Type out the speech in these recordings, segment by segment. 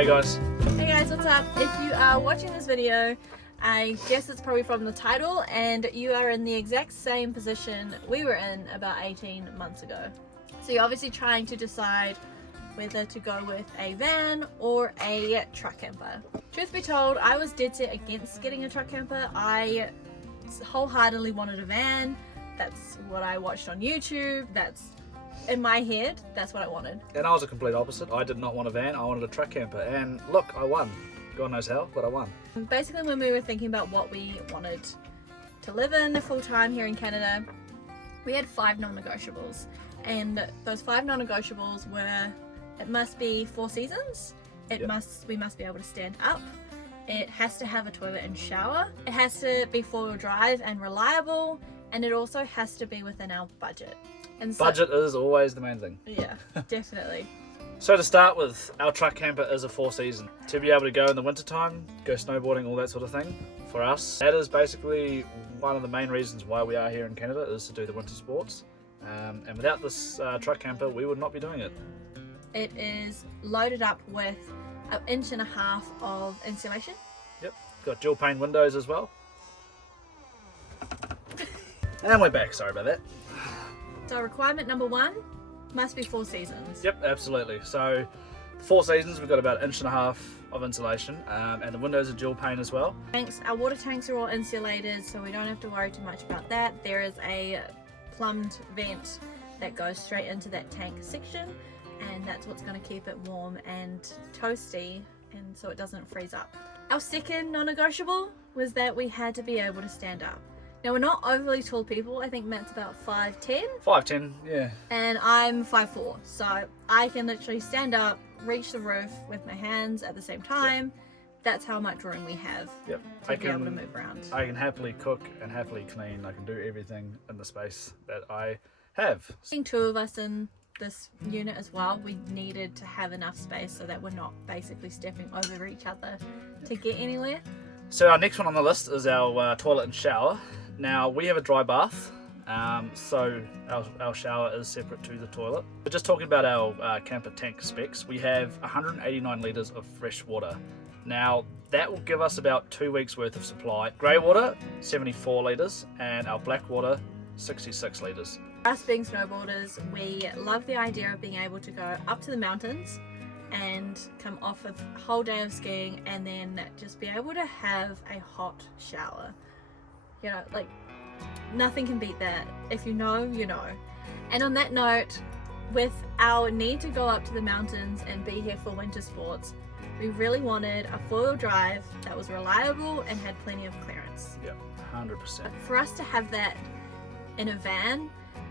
Hey guys. Hey guys, what's up? If you are watching this video, I guess it's probably from the title, and you are in the exact same position we were in about 18 months ago. So you're obviously trying to decide whether to go with a van or a truck camper. Truth be told, I was dead set against getting a truck camper. I wholeheartedly wanted a van. That's what I watched on YouTube. That's in my head, that's what I wanted. And I was a complete opposite. I did not want a van, I wanted a truck camper. And look, I won. God knows how, but I won. Basically, when we were thinking about what we wanted to live in full time here in Canada, we had 5 non-negotiables. And those 5 non-negotiables were, it must be 4 seasons, we must be able to stand up, it has to have a toilet and shower, it has to be 4-wheel drive and reliable, and it also has to be within our budget. And so, budget is always the main thing. Yeah, definitely. So to start with, our truck camper is a 4-season. To be able to go in the winter time, go snowboarding, all that sort of thing. For us, that is basically one of the main reasons why we are here in Canada, is to do the winter sports. And without this truck camper, we would not be doing it. It is loaded up with 1.5 inches of insulation. Yep, got dual pane windows as well. And we're back, sorry about that. So requirement number 1 must be 4 seasons. Yep, absolutely. So 4 seasons, we've got about 1.5 inches of insulation, and the windows are dual pane as well. Our water tanks are all insulated, so we don't have to worry too much about that. There is a plumbed vent that goes straight into that tank section, and that's what's going to keep it warm and toasty, and so it doesn't freeze up. Our second non-negotiable was that we had to be able to stand up. Now, we're not overly tall people. I think Matt's about 5'10". 5'10", yeah. And I'm 5'4", so I can literally stand up, reach the roof with my hands at the same time. Yep. That's how much room we have to be able to move around. I can happily cook and happily clean. I can do everything in the space that I have. Being 2 of us in this unit as well, we needed to have enough space so that we're not basically stepping over each other to get anywhere. So our next one on the list is our toilet and shower. Now, we have a dry bath, so our shower is separate to the toilet. But just talking about our camper tank specs, we have 189 litres of fresh water. Now, that will give us about 2 weeks worth of supply. Grey water, 74 litres, and our black water, 66 litres. Us being snowboarders, we love the idea of being able to go up to the mountains and come off a whole day of skiing and then just be able to have a hot shower. You know, like, nothing can beat that. If you know, you know. And on that note, with our need to go up to the mountains and be here for winter sports, we really wanted a 4-wheel drive that was reliable and had plenty of clearance. Yep, 100%. But for us to have that in a van,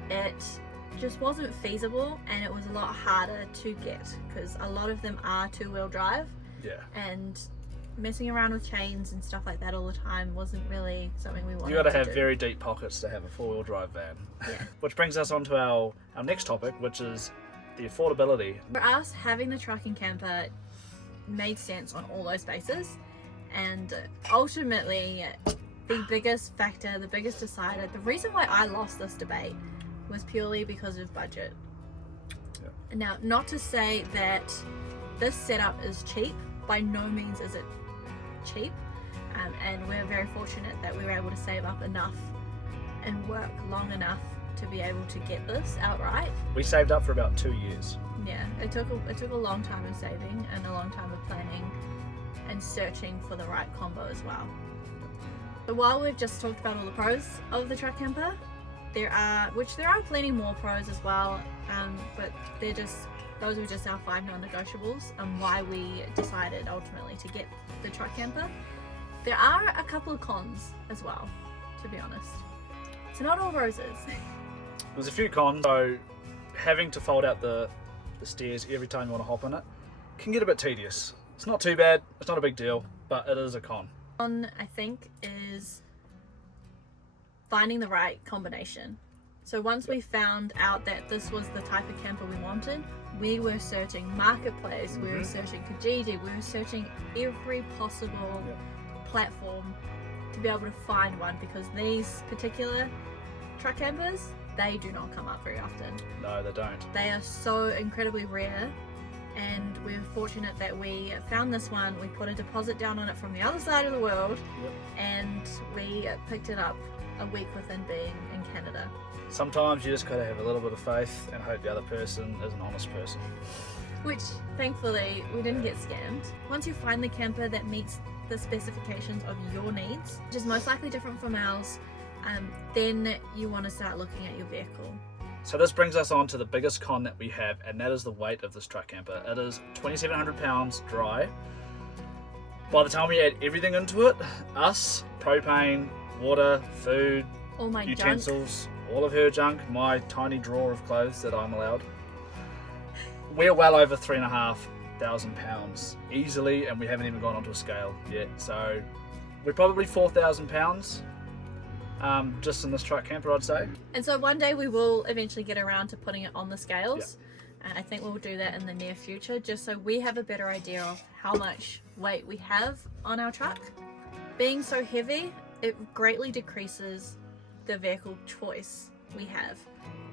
it just wasn't feasible, and it was a lot harder to get because a lot of them are 2-wheel drive. Yeah. And messing around with chains and stuff like that all the time wasn't really something we wanted. You got to have do. very deep pockets to have a 4-wheel drive van. Yeah. Which brings us on to our next topic, which is the affordability. For us, having the truck and camper made sense on all those bases, and ultimately the biggest factor, the biggest decider, the reason why I lost this debate was purely because of budget. Yeah. Now, not to say that this setup is cheap, by no means is it cheap, and we're very fortunate that we were able to save up enough and work long enough to be able to get this outright. We saved up for about 2 years. Yeah, it took a long time of saving and a long time of planning and searching for the right combo as well. So while we've just talked about all the pros of the truck camper, there are plenty more pros as well, but those were just our 5 non-negotiables and why we decided ultimately to get the truck camper. There are a couple of cons as well, to be honest. It's not all roses. There's a few cons. So having to fold out the stairs every time you want to hop in it can get a bit tedious. It's not too bad, it's not a big deal, but it is a con. Con, I think, is finding the right combination. So once we found out that this was the type of camper we wanted, we were searching Marketplace, we were searching Kijiji, we were searching every possible platform to be able to find one, because these particular truck campers, they do not come up very often. No, they don't. They are so incredibly rare, and we're fortunate that we found this one. We put a deposit down on it from the other side of the world. Yep. And we picked it up a week within being in Canada. Sometimes you just gotta have a little bit of faith and hope the other person is an honest person. Which thankfully we didn't get scammed. Once you find the camper that meets the specifications of your needs, which is most likely different from ours, then you want to start looking at your vehicle. So this brings us on to the biggest con that we have, and that is the weight of this truck camper. It is 2,700 pounds dry. By the time we add everything into it, us, propane, water, food, All my utensils, all of her junk, my tiny drawer of clothes that I'm allowed, we're well over 3,500 pounds easily, and we haven't even gone onto a scale yet. So we're probably 4,000 pounds just in this truck camper, I'd say. And so one day we will eventually get around to putting it on the scales. And I think we'll do that in the near future, just so we have a better idea of how much weight we have on our truck. Being so heavy, it greatly decreases the vehicle choice we have.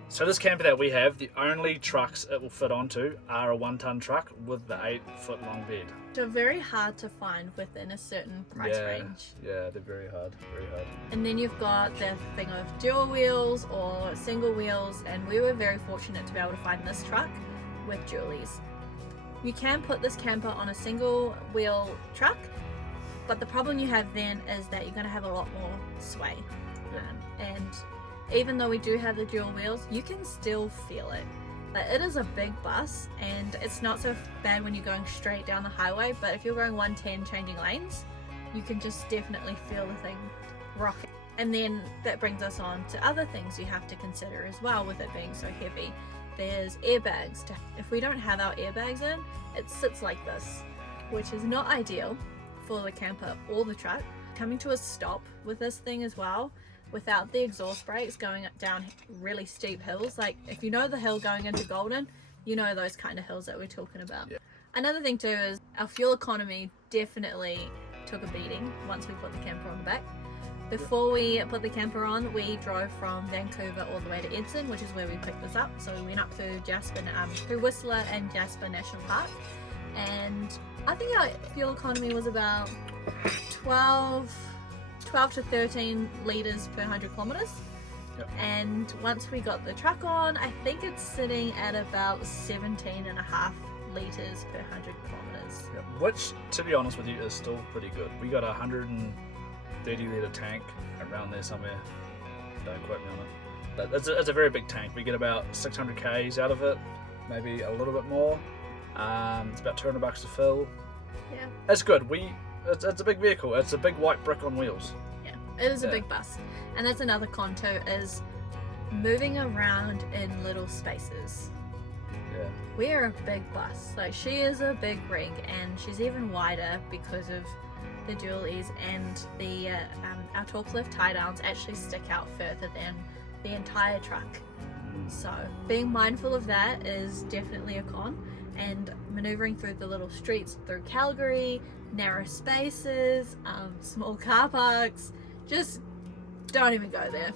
So this camper that we have, the only trucks it will fit onto are a 1-ton truck with the 8-foot long bed. So very hard to find within a certain price range. Yeah, they're very hard, very hard. And then you've got the thing of dual wheels or single wheels, and we were very fortunate to be able to find this truck with dualies. You can put this camper on a single wheel truck, but the problem you have then is that you're going to have a lot more sway. And even though we do have the dual wheels, you can still feel it. But it is a big bus, and it's not so bad when you're going straight down the highway, but if you're going 110 changing lanes, you can just definitely feel the thing rocking. And then that brings us on to other things you have to consider as well with it being so heavy. There's airbags. If we don't have our airbags in, it sits like this, which is not ideal for the camper or the truck. Coming to a stop with this thing as well, without the exhaust brakes, going down really steep hills, like if you know the hill going into Golden, you know those kind of hills that we're talking about. Yeah. Another thing too is our fuel economy definitely took a beating once we put the camper on the back. Before we put the camper on, we drove from Vancouver all the way to Edson, which is where we picked this up. So we went up through through Whistler and Jasper National Park, and I think our fuel economy was about 12 to 13 litres per 100 kilometres. Yep. And once we got the truck on, I think it's sitting at about 17.5 litres per 100 kilometres. Yep. Which, to be honest with you, is still pretty good. We got a 130 litre tank around there somewhere. Don't quote me on it. But it's a very big tank. We get about 600 k's out of it, maybe a little bit more. It's about $200 to fill. Yeah. It's good. It's a big vehicle. It's a big white brick on wheels. Yeah, it is a big bus. And that's another con too, is moving around in little spaces. Yeah. We're a big bus. Like, she is a big rig, and she's even wider because of the dualies, and the our torque lift tie downs actually stick out further than the entire truck. So being mindful of that is definitely a con, and maneuvering through the little streets through Calgary, narrow spaces, small car parks, just don't even go there.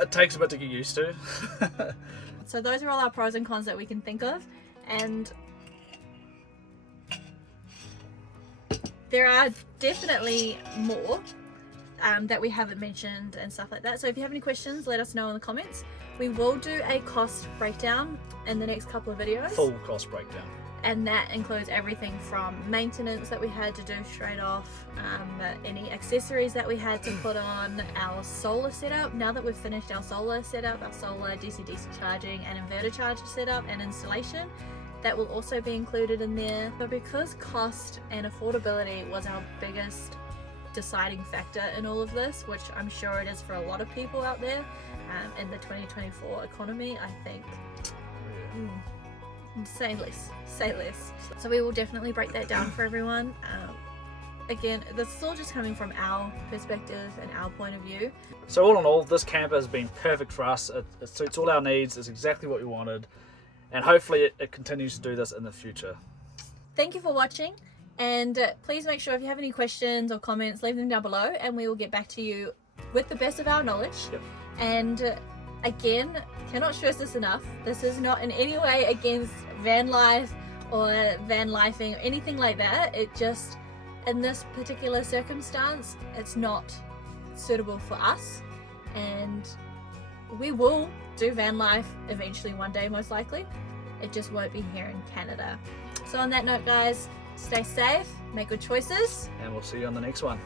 It takes a bit to get used to. So those are all our pros and cons that we can think of, and there are definitely more that we haven't mentioned and stuff like that. So if you have any questions, let us know in the comments. We will do a cost breakdown in the next couple of videos. Full cost breakdown. And that includes everything from maintenance that we had to do straight off, any accessories that we had to put on, our solar setup. Now that we've finished our solar setup, our solar DC-DC charging and inverter charger setup and installation, that will also be included in there. But because cost and affordability was our biggest deciding factor in all of this, which I'm sure it is for a lot of people out there in the 2024 economy, I think say less. So we will definitely break that down for everyone. Again, this is all just coming from our perspective and our point of view. So all in all, this camper has been perfect for us. It suits all our needs. It's exactly what we wanted, and hopefully it continues to do this in the future. Thank you for watching, and please make sure if you have any questions or comments, leave them down below, and we will get back to you with the best of our knowledge. Yep. And again, cannot stress this enough, this is not in any way against van life or van lifing or anything like that. It just, in this particular circumstance, it's not suitable for us, and we will do van life eventually one day, most likely. It just won't be here in Canada. So on that note, guys, stay safe, make good choices, and we'll see you on the next one.